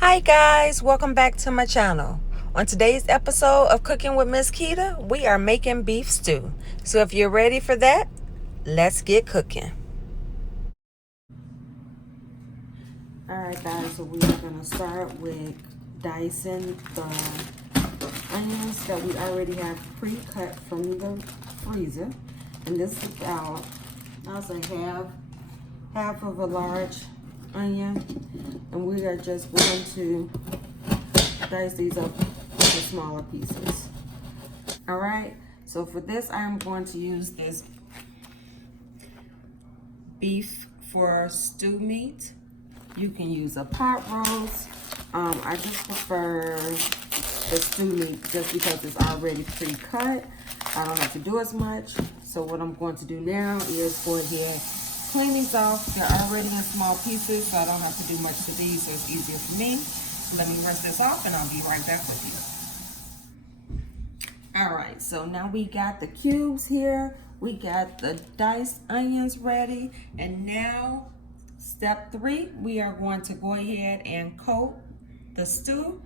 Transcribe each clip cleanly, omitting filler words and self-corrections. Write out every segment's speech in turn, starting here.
Hi guys, welcome back to my channel. On today's episode of Cooking with Miss Keita, we are making beef stew. So if you're ready for that, let's get cooking. Alright guys, so we are going to start with dicing the onions that we already have pre-cut from the freezer. And this is about, I'll say half of a large onion, and we are just going to dice these up into smaller pieces. All right, so for this I'm going to use this beef for stew meat. You can use a pot roast. I just prefer the stew meat just because it's already pre-cut. I don't have to do as much. So what I'm going to do now is go ahead, clean these off. They're already in small pieces, so I don't have to do much to these, so it's easier for me. Let me rinse this off and I'll be right back with you. All right, so now we got the cubes here. We got the diced onions ready. And now, step 3, we are going to go ahead and coat the stew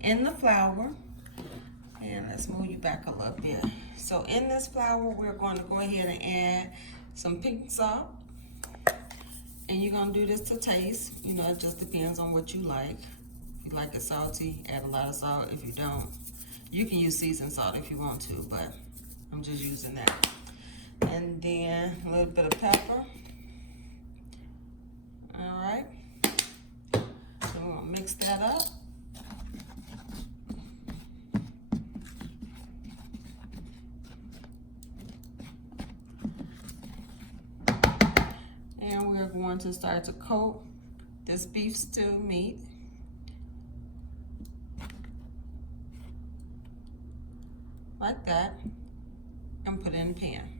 in the flour. And let's move you back a little bit. So in this flour, we're going to go ahead and add some pink salt. And you're gonna do this to taste. You know, it just depends on what you like. If you like it salty, add a lot of salt. If you don't, you can use seasoned salt if you want to, but I'm just using that. And then a little bit of pepper. All right. So we're gonna mix that up. And we're going to start to coat this beef stew meat. Like that, and put it in the pan.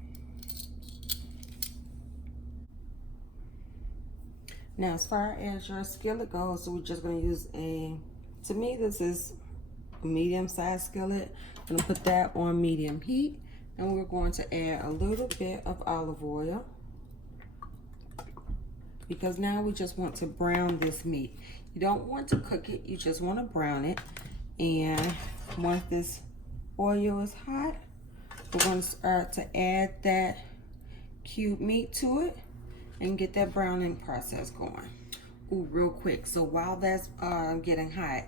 Now, as far as your skillet goes, so we're just gonna use to me, this is a medium-sized skillet. I'm gonna put that on medium heat, and we're going to add a little bit of olive oil, because now we just want to brown this meat. You don't want to cook it, you just want to brown it. And once this oil is hot, we're going to start to add that cube meat to it and get that browning process going. Ooh, real quick, so while that's getting hot,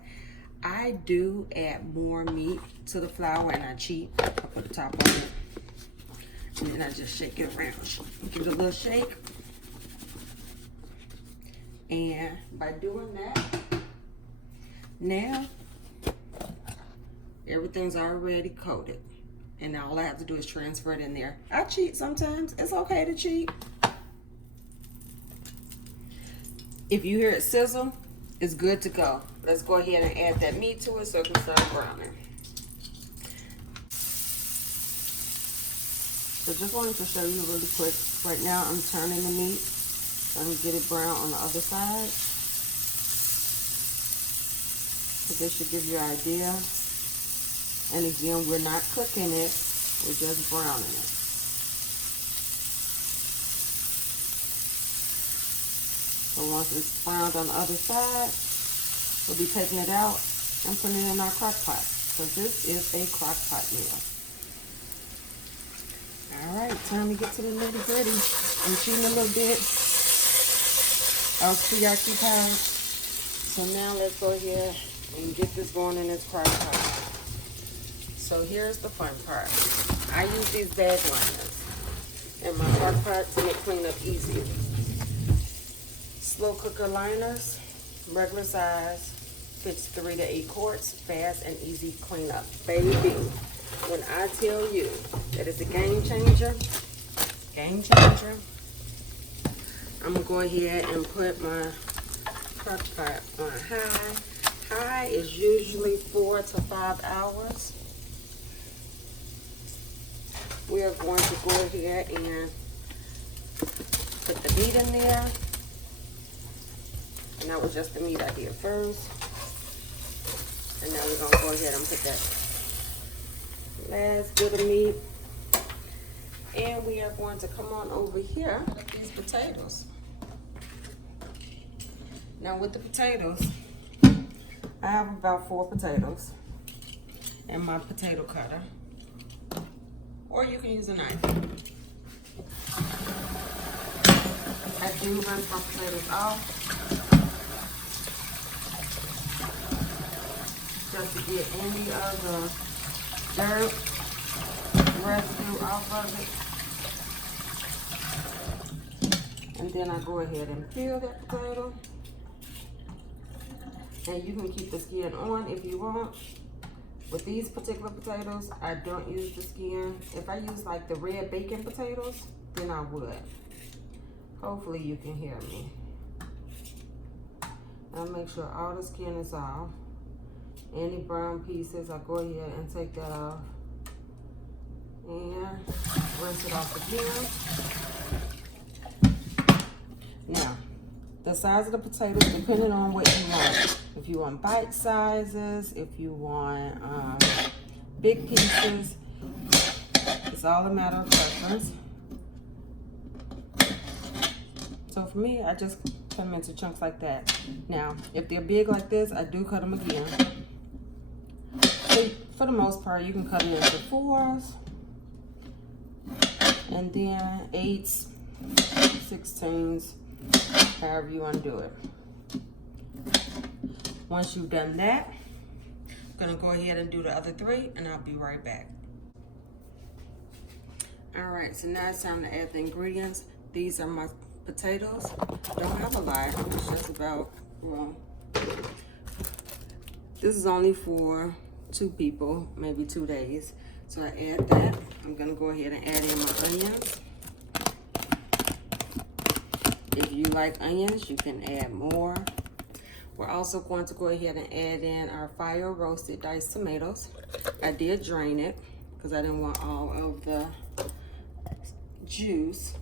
I do add more meat to the flour, and I cheat. I put the top on it, and then I just shake it around. Give it a little shake. And by doing that, now everything's already coated. And now all I have to do is transfer it in there. I cheat sometimes. It's okay to cheat. If you hear it sizzle, it's good to go. Let's go ahead and add that meat to it so it can start browning. So just wanted to show you really quick. Right now I'm turning the meat. Let me get it brown on the other side. So this should give you an idea. And again, we're not cooking it, we're just browning it. So once it's browned on the other side, we'll be taking it out and putting it in our crock pot, because this is a crock pot meal. All right, time to get to the nitty gritty. I'm cheating a little bit. I'll preoccupied. So now let's go ahead and get this going in this crock pot. So here's the fun part. I use these bag liners in my crock pot to make cleanup easier. Slow cooker liners, regular size, fits 3 to 8 quarts, fast and easy cleanup. Baby, when I tell you that it's a game changer, I'm gonna go ahead and put my crock pot on high. High is usually 4 to 5 hours. We are going to go ahead and put the meat in there. And that was just the meat I did first. And now we're going to go ahead and put that last bit of meat. And we are going to come on over here with these potatoes. Now with the potatoes, I have about 4 potatoes and my potato cutter, or you can use a knife. I do rinse my potatoes off just to get any of the dirt, residue off of it. And then I go ahead and peel that potato. And you can keep the skin on if you want. With these particular potatoes, I don't use the skin. If I use like the red bacon potatoes, then I would. Hopefully you can hear me. I'll make sure all the skin is off. Any brown pieces, I go ahead and take that off. And rinse it off again. Now, the size of the potatoes, depending on what you want. If you want bite sizes, if you want big pieces, it's all a matter of preference. So for me, I just cut them into chunks like that. Now, if they're big like this, I do cut them again. So for the most part, you can cut them into 4s, and then 8s, 16s, however you want to do it. Once you've done that, I'm gonna go ahead and do the other 3, and I'll be right back. All right, so now it's time to add the ingredients. These are my potatoes. Don't have a lot. It's just about, well, this is only for 2 people, maybe 2 days. So I add that. I'm gonna go ahead and add in my onions. If you like onions, you can add more. We're also going to go ahead and add in our fire roasted diced tomatoes. I did drain it because I didn't want all of the juice.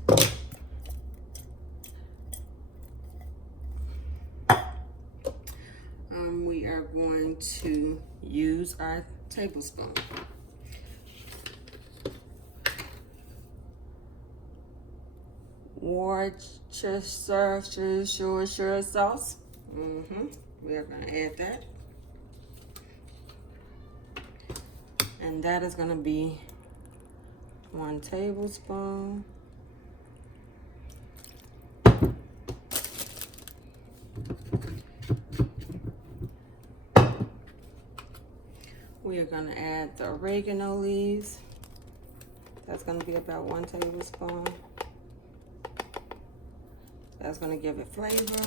We are going to use our tablespoon. Worcestershire sauce. We are going to add that. And that is going to be 1 tablespoon. We are going to add the oregano leaves. That's going to be about 1 tablespoon. That's going to give it flavor.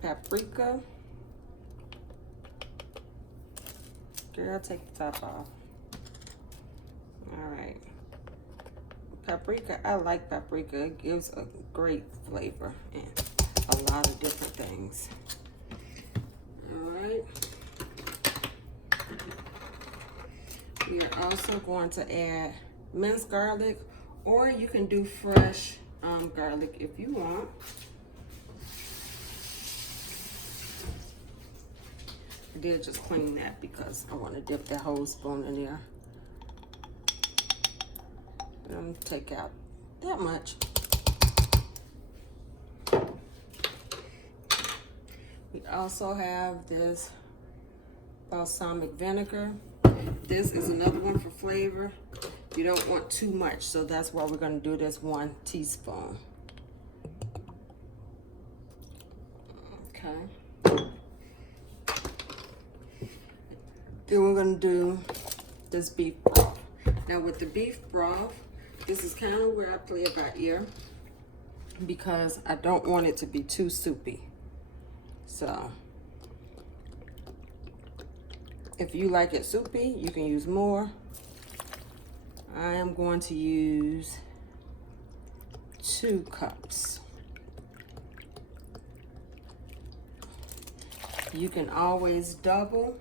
Paprika. Girl, take the top off. All right. Paprika, I like paprika. It gives a great flavor and a lot of different things. All right. We are also going to add minced garlic, or you can do fresh garlic if you want. I did just clean that because I want to dip that whole spoon in there. Take out that much. We also have this balsamic vinegar. This is another one for flavor. You don't want too much, so that's why we're going to do this 1 teaspoon. Okay. Then we're going to do this beef broth. Now with the beef broth, this is kind of where I play it by ear because I don't want it to be too soupy. So if you like it soupy, you can use more. I am going to use 2 cups. You can always double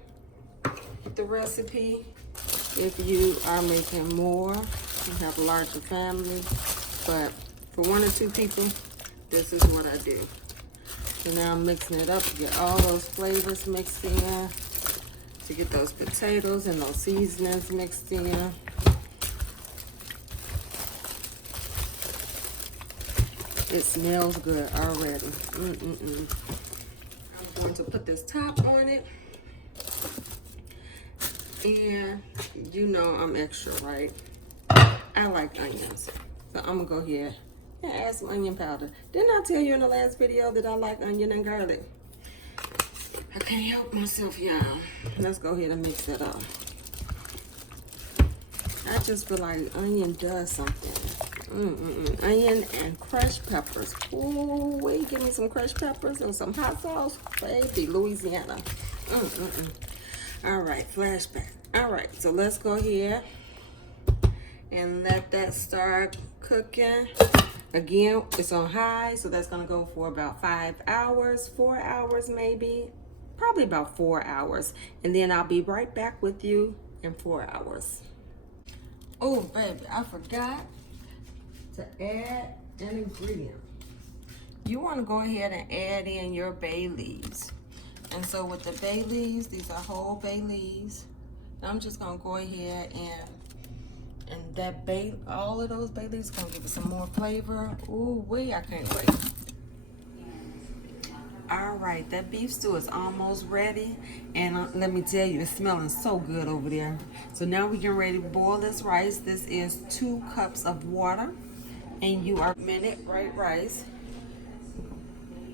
the recipe if you are making more. You have a larger family, but for 1 or 2 people, this is what I do. So now I'm mixing it up to get all those flavors mixed in, to get those potatoes and those seasonings mixed in. It smells good already. I'm going to put this top on it. And you know I'm extra, right? I like onions. So I'm gonna go here and add some onion powder. Didn't I tell you in the last video that I like onion and garlic? I can't help myself, y'all. Let's go ahead and mix it up. I just feel like onion does something. Onion and crushed peppers. Ooh, wait, give me some crushed peppers and some hot sauce. Baby, Louisiana. All right, flashback. All right, so let's go here and let that start cooking. Again, it's on high, so that's gonna go for about 5 hours, 4 hours maybe, probably about 4 hours. And then I'll be right back with you in 4 hours. Oh, baby, I forgot to add an ingredient. You wanna go ahead and add in your bay leaves. And so with the bay leaves, these are whole bay leaves. I'm just gonna go ahead and that bay, all of those bay leaves gonna give it some more flavor. Ooh, wait, I can't wait. All right, that beef stew is almost ready. And let me tell you, it's smelling so good over there. So now we get ready to boil this rice. This is 2 cups of water. And you are minute right rice.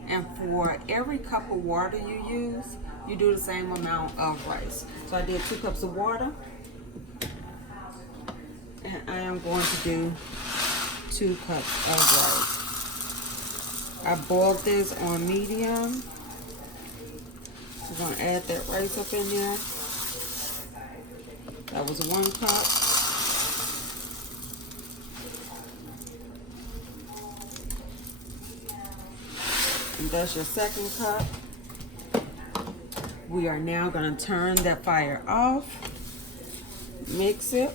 And for every cup of water you use, you do the same amount of rice. So I did 2 cups of water. And I am going to do 2 cups of rice. I boiled this on medium. We're gonna add that rice up in there. That was 1 cup. And that's your 2nd cup. We are now gonna turn that fire off. Mix it.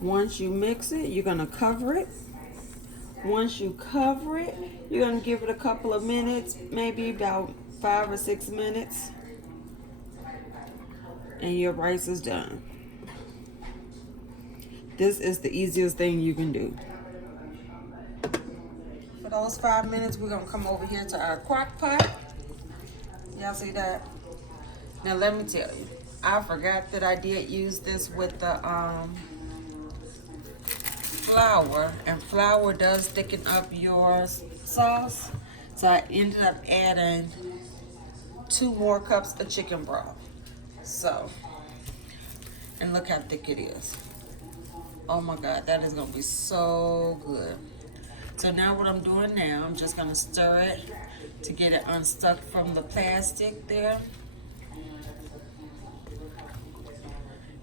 Once you mix it, you're gonna cover it. Once you cover it, you're gonna give it a couple of minutes, maybe about 5 or 6 minutes. And your rice is done. This is the easiest thing you can do. For those 5 minutes, we're gonna come over here to our crock pot. Y'all see that? Now let me tell you, I forgot that I did use this with the flour, and flour does thicken up your sauce. So I ended up adding 2 more cups of chicken broth. So, and look how thick it is. Oh my God, that is gonna be so good. So now what I'm doing now, I'm just gonna stir it to get it unstuck from the plastic there.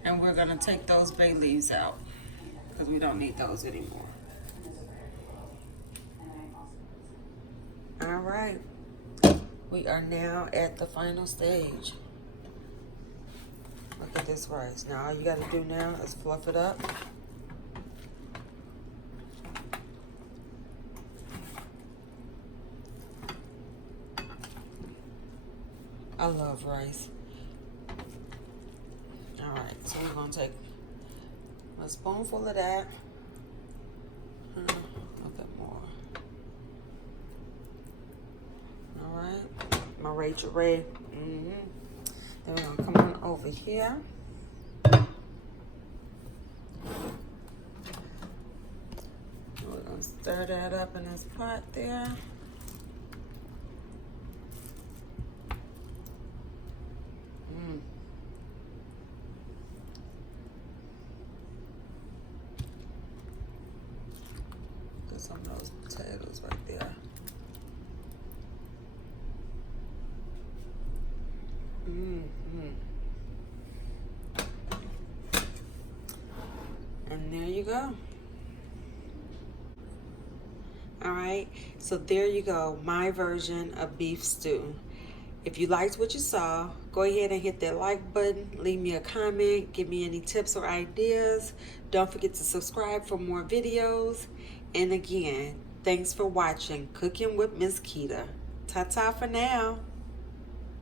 And we're gonna take those bay leaves out because we don't need those anymore. All right, we are now at the final stage. Look at this rice. Now all you gotta do now is fluff it up. I love rice. All right, so we're gonna take a spoonful of that. A bit more. All right, my Rachel Ray. Then we're gonna come on over here. We're gonna stir that up in this pot there. Get some of those potatoes right there. And there you go. All right, so there you go, my version of beef stew. If you liked what you saw, go ahead and hit that like button, leave me a comment, give me any tips or ideas. Don't forget to subscribe for more videos. And again, thanks for watching Cooking with Miss Keita. Ta-ta for now.